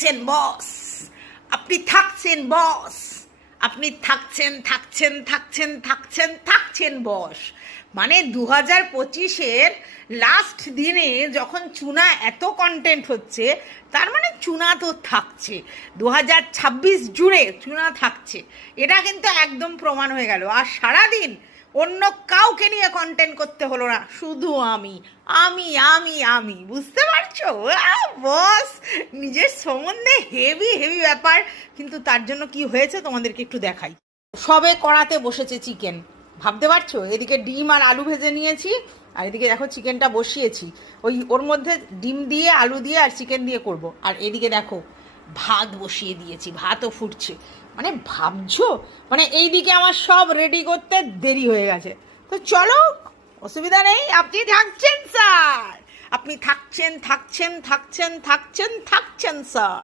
থাকছেন বস, আপনি থাকছেন বস, আপনি থাকছেন বস। মানে 2025-এর লাস্ট দিনে যখন চুনা এত কন্টেন্ট হচ্ছে, তার মানে চুনা তো থাকছে, 2026 জুড়ে চুনা থাকছে, এটা কিন্তু একদম প্রমাণ হয়ে গেল। আর সারাদিন অন্য কাউকে নিয়ে কন্টেন্ট করতে হলো না, শুধু আমি আমি আমি আমি বুঝতে পারছো? বস নিজের সম্বন্ধে হেভি হেভি ব্যাপার। কিন্তু তার জন্য কি হয়েছে তোমাদেরকে একটু দেখাই। সবে কড়াতে বসেছে চিকেন, ভাবতে পারছো? এদিকে ডিম আর আলু ভেজে নিয়েছি, আর এদিকে দেখো চিকেনটা বসিয়েছি। ওর মধ্যে ডিম দিয়ে আলু দিয়ে আর চিকেন দিয়ে করব। আর এদিকে দেখো ভাত বসিয়ে দিয়েছি, ভাতও ফুটছে। মানে ভাবছো, মানে এইদিকে আমার সব রেডি করতে দেরি হয়ে গেছে। তো চলো, অসুবিধা নেই, আপনি থাকছেন স্যার, আপনি থাকছেন স্যার।